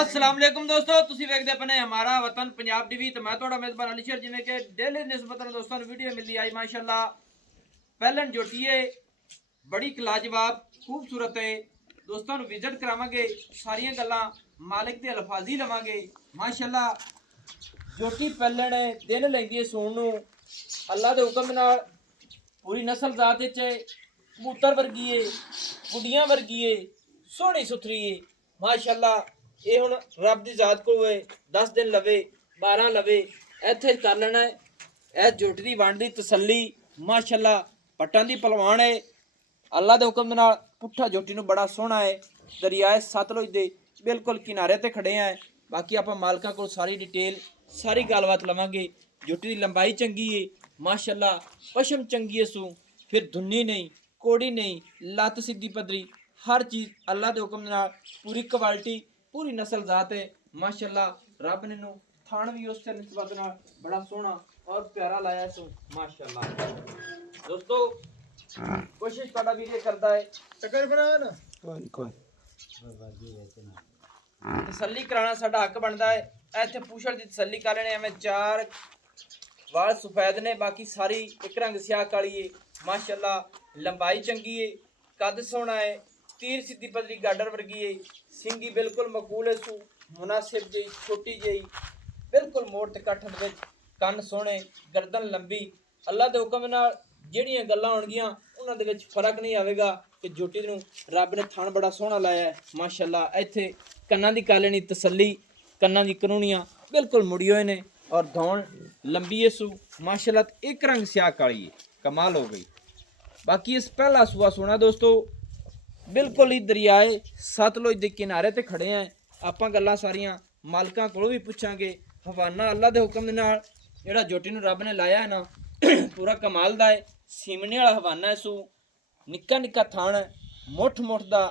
अस्सलाम वालेकुम दोस्तों, ਤੁਸੀਂ ਵੇਖਦੇ ਪਏ ਹਮਾਰਾ ਵਤਨ ਪੰਜਾਬ ਟੀਵੀ ਤੇ ਮੈਂ ਤੁਹਾਡਾ ਮੇਜ਼ਬਾਨ ਅਲੀ ਸ਼ੇਰ। ਜਿਵੇਂ ਕਿ ਡੇਲੀ ਨਿਸਬਤਨ ਦੋਸਤਾਂ ਨੂੰ ਵੀਡੀਓ ਮਿਲਦੀ ਆਈ ਮਾਸ਼ਾਅੱਲਾ ਪਹਿਲਨ ਜੋਟੀਏ ਬੜੀ ਲਾਜਵਾਬ ਖੂਬਸੂਰਤ ਹੈ। ਦੋਸਤਾਂ ਨੂੰ ਵਿਜ਼ਿਟ ਕਰਾਵਾਂਗੇ, ਸਾਰੀਆਂ ਗੱਲਾਂ ਮਾਲਿਕ ਦੇ ਅਲਫਾਜ਼ੀ ਲਵਾਂਗੇ। ਮਾਸ਼ਾਅੱਲਾ ਜੋਟੀ ਪਹਿਲਣ ਹੈ, ਦਿਨ ਲੈਂਦੀ ਹੈ ਸੌਣ ਨੂੰ। ਅੱਲਾ ਦੇ ਹੁਕਮ ਨਾਲ ਪੂਰੀ ਨਸਲ ਜ਼ਾਤ ਵਿੱਚ ਹੈ, ਕਬੂਤਰ ਵਰਗੀ ਹੈ, ਗੁੱਡੀਆਂ ਵਰਗੀ ਹੈ, ਸੋਹਣੀ ਸੁਥਰੀ ਹੈ माशाअल्लाह। ये हुण रब दी जात को होए 10 दिन लवे 12 लवे इत्थे कर लेना है। ए जोटी दी वंड दी तसल्ली माशाअल्लाह। पट्टां दी पहलवान है, अल्लाह दे हुक्म नाल पुट्ठा जोटी नूं बड़ा सोहना है। दरियाए सतलुज दे बिल्कुल किनारे ते खड़े हैं। बाकी आपां मालकां कोल सारी डिटेल सारी गलबात लवांगे। जोटी दी लंबाई चंगी है माशाअल्लाह, पशम चंगी है, सू फिर धुन्नी नहीं, कोड़ी नहीं, लत्त सीधी पदरी, हर चीज़ अल्लाह के हुक्म नाल पूरी क्वालिटी पूरी नस्ल जात है माशाअल्लाह। रब ने नू थान भी उस निस्बत नाल बड़ा सोहना और प्यारा लाया सो माशाअल्लाह। दोस्तों कोशिश तुहाडा वीडियो करदा है चक्कर बना ना तसल्ली कराना साडा हक बनदा है। इत्थे पूछड़ दी तसल्ली कर लेने। एवें चार वाल सफेद ने, बाकी सारी एक रंग स्याह काली है माशाअल्लाह। लंबाई चंगी है, कद सोहना है, तीर सीधी पदरी गाडर वर्गी है, सिंगी बिल्कुल मकूल है, सू मुनासिब जी छोटी जी बिल्कुल मोट ते कट्ठ दे विच, कन्न सोहणे, गर्दन लंबी। अल्लाह दे हुक्म नाल ਜਿਹੜੀਆਂ ਗੱਲਾਂ ਹੋਣਗੀਆਂ ਉਹਨਾਂ ਦੇ ਵਿੱਚ ਫਰਕ ਨਹੀਂ ਆਵੇਗਾ ਕਿ ਜੋਟੀ ਨੂੰ ਰੱਬ ਨੇ ਥਣ ਬੜਾ ਸੋਹਣਾ ਲਾਇਆ ਹੈ ਮਾਸ਼ਾਅੱਲਾ। ਇੱਥੇ ਕੰਨਾਂ ਦੀ ਕਾਲਣੀ ਤਸੱਲੀ, ਕੰਨਾਂ ਦੀ ਕਰੂਣੀਆਂ ਬਿਲਕੁਲ ਮੁੜੀ ਹੋਏ ਨੇ ਔਰ ਧੌਣ ਲੰਬੀ ਹੈ ਸੂ ਮਾਸ਼ਾਅੱਲਾ। ਇੱਕ ਰੰਗ ਸਿਆਹ ਕਾਲੀ ਹੈ, ਕਮਾਲ ਹੋ ਗਈ। ਬਾਕੀ ਇਸ ਪਹਿਲਾ ਸੂਆ ਸੋਣਾ ਦੋਸਤੋ बिल्कुल ही दरियाए सतलुज के किनारे ते खड़े हैं। आपां गल्लां सारियां मालकां कोलों भी पुछांगे। हवाना अल्लाह दे हुक्म दे नाल जिहड़ा जोटी नूं रब ने लाया है ना पूरा कमाल दा है। सीमने वाला हवाना है, सू निक्का निक्का थान है, मुठ मुठ दा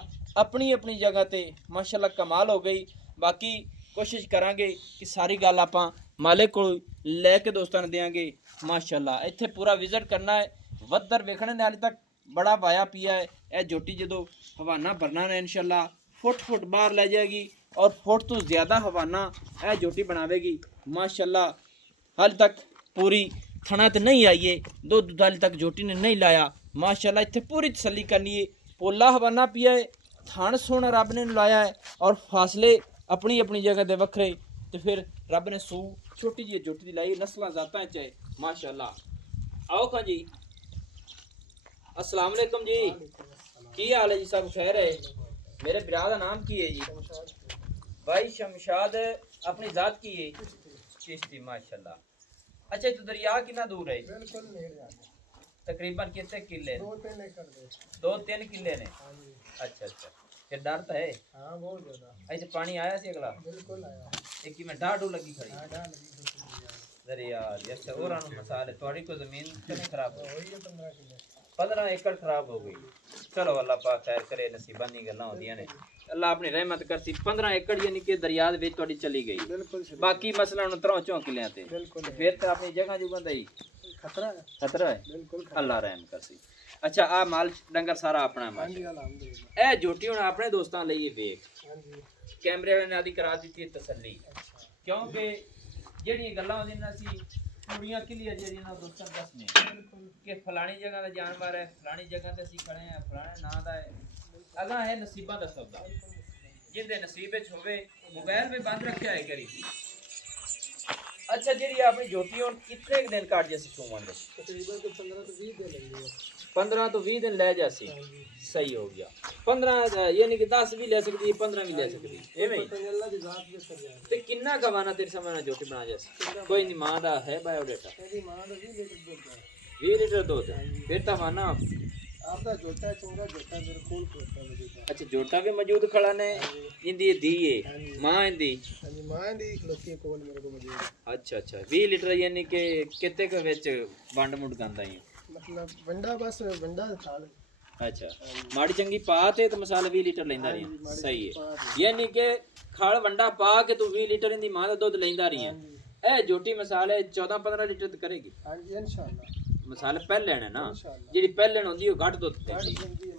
अपनी अपनी जगह ते माशाअल्लाह कमाल हो गई। बाकी कोशिश करांगे कि सारी गल आपां मालिक कोल लैके दोस्तां नूं देंगे माशाअल्लाह। इत्थे पूरा विजिट करना है। वद्दर वेखने ने हाले तक बड़ा वाया पिया है। यह जोटी जो हवाना भरना है इंशाअल्लाह फुट बाहर लै जाएगी और फुट तो ज़्यादा हवाना यह जोटी बनावेगी माशाअल्लाह। हाल तक पूरी थना तो नहीं आई है, दुध हाल तक जोटी ने नहीं लाया माशाअल्लाह। इत्थे पूरी तसल्ली करनी है। पोला हवाना पिया है, थान सोना रब ने लाया है और फासले अपनी अपनी जगह दे वखरे। तो फिर रब ने सू छोटी जी जोटी लाई, नस्लां जातां चाहे माशाअल्लाह। आओ खां जी, अस्सलाम वालेकुम जी, की हाल है जी? सब खैर है? मेरे बिरा का नाम की है जी? भाई शमशाद। अपनी जात की है? चिश्ती माशाल्लाह। अच्छा तो दरिया कितना दूर है? तकरीबन कितने किले? 2-3 किले ने। अच्छा अच्छा, फिर डर तो है? ऐसे पानी आया सी अगला? एक में डाढ़ू लगी खड़ी दरिया जैसे और मसाले थोड़ी को जमीन तो नहीं खराब हो? 15 एकड़ खराब हो गई। चलो अल्लाह पाक खैर करे, नसीबां दी गल्लां होंदियां ने, अल्लाह अपनी रहमत करसी। 15 एकड़ यानी कि दरिया दे विच तुहाडी चली गई। बाकी मसला हुण 3 किलियां ते फिर तो अपनी जगह जुगह दा ही खतरा है। अल्लाह रहम करसी। अच्छा आ माल डंगर सारा अपना है? ए जोटी हुण अपने दोस्तां लई वेख, कैमरे वाले ने आदि करा दी तसल्ली, क्योंकि ਜਿਹੜੀਆਂ ਗੱਲਾਂ ਹੁੰਦੀਆਂ ਨੇ ਅਸੀਂ ਪੂਰੀਆਂ ਕਲੀਅਰ ਜਿਹੜੀਆਂ ਨਾ ਦੋਸਤਾਂ ਦੱਸਨੇ ਕਿ ਫਲਾਣੀ ਜਗ੍ਹਾ ਦਾ ਜਾਨਵਰ ਹੈ, ਫਲਾਣੀ ਜਗ੍ਹਾ ਤੇ ਅਸੀਂ ਖੜੇ ਆ, ਫਲਾਣੇ ਨਾਂ ਦਾ ਹੈ। ਅਗਾ ਹੈ ਨਸੀਬਾਂ ਦਾ ਸੌਦਾ, ਜਿਹਦੇ ਨਸੀਬ ਵਿੱਚ ਹੋਵੇ ਮੋਬਾਈਲ ਵੀ ਬੰਦ ਰੱਖਿਆ ਹੈ ਕਰੀ। अच्छा जी अपनी जोटी हुण कितने दिन काट जैसी सुमन दे? तकरीबन 15 तो 20 दिन ले जासी। सही हो गया। 15 यानी कि 10 भी ले सकती है, 15 भी ले सकती है। एवें ते कितना गवाना तेरे समय जोटी बना जैसी? कोई नहीं मां दा है बायोडाटा? 20 लीटर दूध फिर तो माना आपका जोटा चंगा जोटा मेरे कोल कोटा मौजूद। अच्छा जोटा भी मौजूद खड़ा ने? इंदी दी है मां इंदी? हां जी मां दी लोकी कोल मेरे को मौजूद। अच्छा अच्छा 20 लीटर यानी कि कितने के विच वंड मुंड गांदा है? मतलब वंडा बस वंडा थाल। अच्छा माड़ी चंगी पा ते मसाला 20 लीटर लेंदा रही। सही है यानी कि खल वंडा पा के तू 20 लीटर इंदी मां दा दूध लेंदा रही है। ए जोटी मसाले 14-15 लीटर तक करेगी? हां जी इंशाल्लाह। मसाले पहले ने ना जी पहले होंगी घट दुध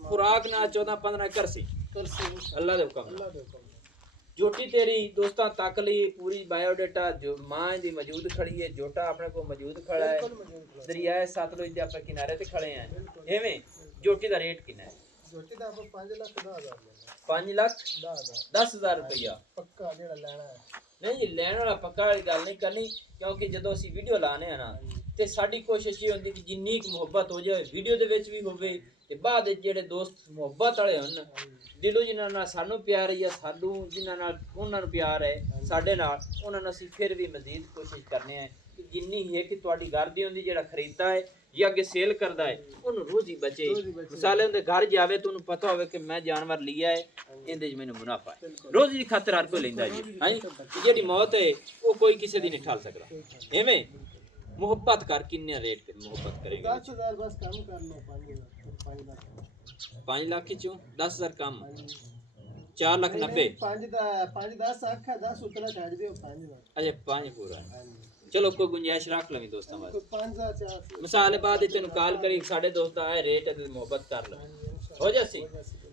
खुराक ना 14-15 करसी अल्लाह दे हुक्म। जोटी तेरी दोस्तों तक ली पूरी बायोडाटा जो मां दी मौजूद खड़ी है, जोटा अपने को मौजूद खड़ा है, दरियाए सतलुज दे अपने किनारे ते खड़े हैं। एवें जोटी दा रेट कितना है? जोटी दा आप 5,10,000 लेना। 5,10,000 रुपया पक्का जेड़ा लेना है। नहीं जी, लैण वाला पक्का वाली गल नहीं करनी, क्योंकि जदों ਅਸੀਂ ਵੀਡੀਓ ਲਾਣੇ ਆ ਨਾ ਤੇ ਸਾਡੀ ਕੋਸ਼ਿਸ਼ ਇਹ ਹੁੰਦੀ ਕਿ ਜਿੰਨੀ ਕੁ ਮੁਹੱਬਤ ਹੋ ਜਾਏ ਵੀਡੀਓ ਦੇ ਵਿੱਚ ਵੀ ਹੋਵੇ ਤੇ ਬਾਅਦ ਵਿੱਚ ਜਿਹੜੇ ਦੋਸਤ ਮੁਹੱਬਤ ਵਾਲੇ ਹੋਣ ਦਿਲੋਂ ਜਿਨ੍ਹਾਂ ਨਾਲ ਸਾਨੂੰ ਪਿਆਰ ਹੈ, ਸਾਨੂੰ ਜਿਨ੍ਹਾਂ ਨਾਲ ਉਹਨਾਂ ਨੂੰ ਪਿਆਰ ਹੈ ਸਾਡੇ ਨਾਲ, ਉਹਨਾਂ ਨੂੰ ਅਸੀਂ ਫਿਰ ਵੀ ਮਜ਼ੀਦ ਕੋਸ਼ਿਸ਼ ਕਰਨੇ ਆ ਕਿ ਜਿੰਨੀ ਹੈ ਕਿ ਤੁਹਾਡੀ ਘਰ ਦੀ ਹੁੰਦੀ ਜਿਹੜਾ ਖਰੀਦਦਾ ਹੈ ਜਾਂ ਅੱਗੇ ਸੇਲ ਕਰਦਾ ਹੈ ਉਹਨੂੰ ਰੋਜ਼ੀ ਬਚੇ। ਮਿਸਾਲੇ ਉਹਦੇ ਘਰ ਜਾਵੇ ਤਾਂ ਉਹਨੂੰ ਪਤਾ ਹੋਵੇ ਕਿ ਮੈਂ ਜਾਨਵਰ ਲਿਆ ਹੈ, ਇਹਦੇ 'ਚ ਮੈਨੂੰ ਮੁਨਾਫਾ ਹੈ। ਰੋਜ਼ੀ ਦੀ ਖਾਤਰ ਹਰ ਕੋਈ ਲੈਂਦਾ ਜੀ, ਹਾਂਜੀ। ਜਿਹੜੀ ਮੌਤ ਹੈ ਉਹ ਕੋਈ ਕਿਸੇ ਦੀ ਨਹੀਂ ਠਾਲ ਸਕਦਾ। ਐਵੇਂ ਮੁਹੱਬਤ ਕਰ ਕਿੰਨੇ ਰੇਟ ਤੇ ਮੁਹੱਬਤ ਕਰੇਗਾ? 10,000 ਬਸ ਕੰਮ ਕਰ ਲਓ। 5 ਲੱਖ 5 ਲੱਖ ਚੋਂ 10,000 ਕੰਮ, 4,90,000। 5 10 ਆਖਾ 10 ਉਤਲਾ ਛੱਡ ਦਿਓ। 5 ਲੱਖ ਅੱਛਾ 5 ਪੂਰਾ। ਚਲੋ ਕੋਈ ਗੁੰਜਾਇਸ਼ ਰੱਖ ਲਵੀਂ ਦੋਸਤਾਂ ਵਾਸਤੇ। 5,000 ਮਿਸਾਲ ਬਾਅਦ ਤੈਨੂੰ ਕਾਲ ਕਰੀ ਸਾਡੇ ਦੋਸਤ ਆਏ ਰੇਟ ਤੇ ਮੁਹੱਬਤ ਕਰ ਲੈ ਹੋ ਜਾਸੀ।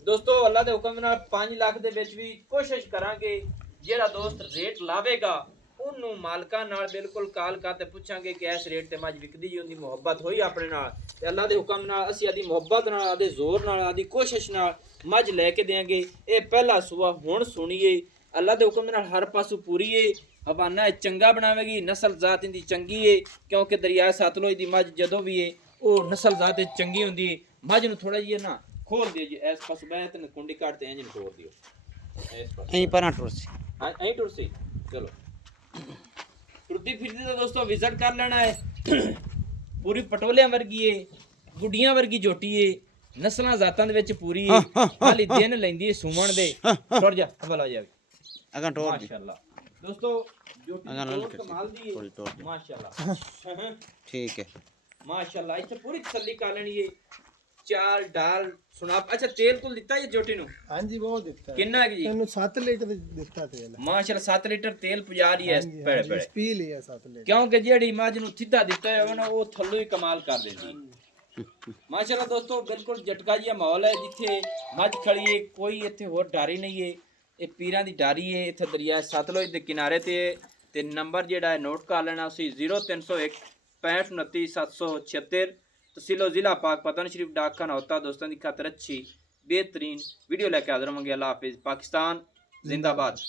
ਦੋਸਤੋ ਅੱਲਾ ਦੇ ਹੁਕਮ ਨਾਲ 5 ਲੱਖ ਦੇ ਵਿੱਚ ਵੀ ਕੋਸ਼ਿਸ਼ ਕਰਾਂਗੇ ਜਿਹੜਾ ਦੋਸਤ ਰੇਟ ਲਾਵੇਗਾ ਉਹਨੂੰ ਮਾਲਕਾਂ ਨਾਲ ਬਿਲਕੁਲ ਕਾਲ ਕਰਕੇ ਪੁੱਛਾਂਗੇ ਕਿ ਇਸ ਰੇਟ ਤੇ ਮੱਝ ਵਿਕਦੀ ਜੀ, ਉਹਦੀ ਮੁਹੱਬਤ ਹੋਈ ਆਪਣੇ ਨਾਲ ਤੇ ਅੱਲਾ ਦੇ ਹੁਕਮ ਨਾਲ ਅਸੀਂ ਆਦੀ ਮੁਹੱਬਤ ਨਾਲ, ਆਦੇ ਜ਼ੋਰ ਨਾਲ, ਆਦੀ ਕੋਸ਼ਿਸ਼ ਨਾਲ ਮੱਝ ਲੈ ਕੇ ਦੇਾਂਗੇ। ਇਹ ਪਹਿਲਾ ਸੂਆ ਹੁਣ ਸੁਣੀਏ, ਅੱਲਾ ਦੇ ਹੁਕਮ ਨਾਲ ਹਰ ਪਾਸੋਂ ਪੂਰੀ ਏ, ਹਵਾਨਾ ਚੰਗਾ ਬਣਾਵੇਗੀ, ਨਸਲ ਜ਼ਾਤ ਇਹਦੀ ਚੰਗੀ ਏ, ਕਿਉਂਕਿ ਦਰਿਆ ਸਤਲੁਜ ਦੀ ਮੱਝ ਜਦੋਂ ਵੀ ਏ ਉਹ ਨਸਲ ਜ਼ਾਤ ਚੰਗੀ ਹੁੰਦੀ ਏ। ਮੱਝ ਨੂੰ ਥੋੜਾ ਜਿਹਾ ਨਾ ਖੋਲ ਦਿਓ ਜੀ, ਇਸ ਪਾਸੋਂ ਬਹਿ ਤੇ ਕੁੰਡੀ ਕੱਟ ਤੇ ਇੰਜ ਨੂੰ ਤੋੜ ਦਿਓ, ਇਸ ਪਾਸੇ ਐਂ ਪਰਾਂ ਟੁਰ ਸੀ। ਹਾਂ ਐਂ ਟੁਰ ਸੀ। ਚਲੋ ਟੁਰਦੀ ਫਿਰਦੀ ਤਾਂ ਦੋਸਤੋ ਵਿਜ਼ਿਟ ਕਰ ਲੈਣਾ ਹੈ। ਪੂਰੀ ਪਟੋਲਿਆਂ ਵਰਗੀ ਏ, ਗੁੱਡੀਆਂ ਵਰਗੀ ਝੋਟੀ ਏ, ਨਸਲਾਂ ਜ਼ਾਤਾਂ ਦੇ ਵਿੱਚ ਪੂਰੀ ਏ, ਖਾਲੀ ਦਿਨ ਲੈਂਦੀ ਏ ਸੂਮਣ ਦੇ। ਟੁਰ ਜਾ ਹਵਾਲਾ ਜਾਵੇ ਅਗਾਂ ਟੋਰ ਦੀ ਮਾਸ਼ਾਅੱਲਾ। ਦੋਸਤੋ ਝੋਟੀ ਬਹੁਤ ਕਮਾਲ ਦੀ ਏ ਮਾਸ਼ਾਅੱਲਾ। ਠੀਕ ਹੈ ਮਾਸ਼ਾਅੱਲਾ। ਇੱਥੇ ਪੂਰੀ ਤਸੱਲੀ ਕਰ ਲੈਣੀ ਏ। ਚਾਲ ਡਾਲ ਸੁਣਾ। ਅੱਛਾ ਤੇਲ ਤੁਲ ਦਿੱਤਾ ਇਹ ਝੋਟੀ ਨੂੰ? ਹਾਂਜੀ ਬਹੁਤ ਦਿੱਤਾ। ਕਿੰਨਾ ਹੈ ਜੀ? ਤੈਨੂੰ 7 ਲੀਟਰ ਦਿੱਤਾ ਤੇਲ। ਮਾਸ਼ਾਅੱਲਾ 7 ਲੀਟਰ ਤੇਲ ਪੁਜਾ ਰਹੀ ਹੈ ਪੜੇ ਪੜੇ। ਪੀ ਲਿਆ 7 ਲੀਟਰ, ਕਿਉਂਕਿ ਜਿਹੜੀ ਮੱਝ ਨੂੰ ਸਿੱਧਾ ਦਿੱਤਾ ਹੋਵੇ ਨਾ ਉਹ ਥੱਲੋਂ ਹੀ ਕਮਾਲ ਕਰ ਦਿੰਦੀ। ਮਾਸ਼ਾਅੱਲਾ ਦੋਸਤੋ ਬਿਲਕੁਲ ਜਟਕਾ ਜਿਹਾ ਮਾਹੌਲ ਹੈ ਜਿੱਥੇ ਮੱਝ ਖੜੀ ਹੈ, ਕੋਈ ਇੱਥੇ ਹੋਰ ਡਾਰੀ ਨਹੀਂ ਹੈ। ਇਹ ਪੀਰਾਂ ਦੀ ਡਾਰੀ ਹੈ, ਇੱਥੇ ਦਰਿਆ ਸਤਲੁਜ ਦੇ ਕਿਨਾਰੇ ਤੇ ਨੰਬਰ ਜਿਹੜਾ ਹੈ ਨੋਟ ਕਰ ਲੈਣਾ ਤੁਸੀਂ 0301 65 29 776। तहसीलो जिला पाक पतन शरीफ डाक खाना होता। दोस्तों की खातर अच्छी बेहतरीन वीडियो लेके हाजिर होंगे। अल्लाह हाफिज़। पाकिस्तान जिंदाबाद।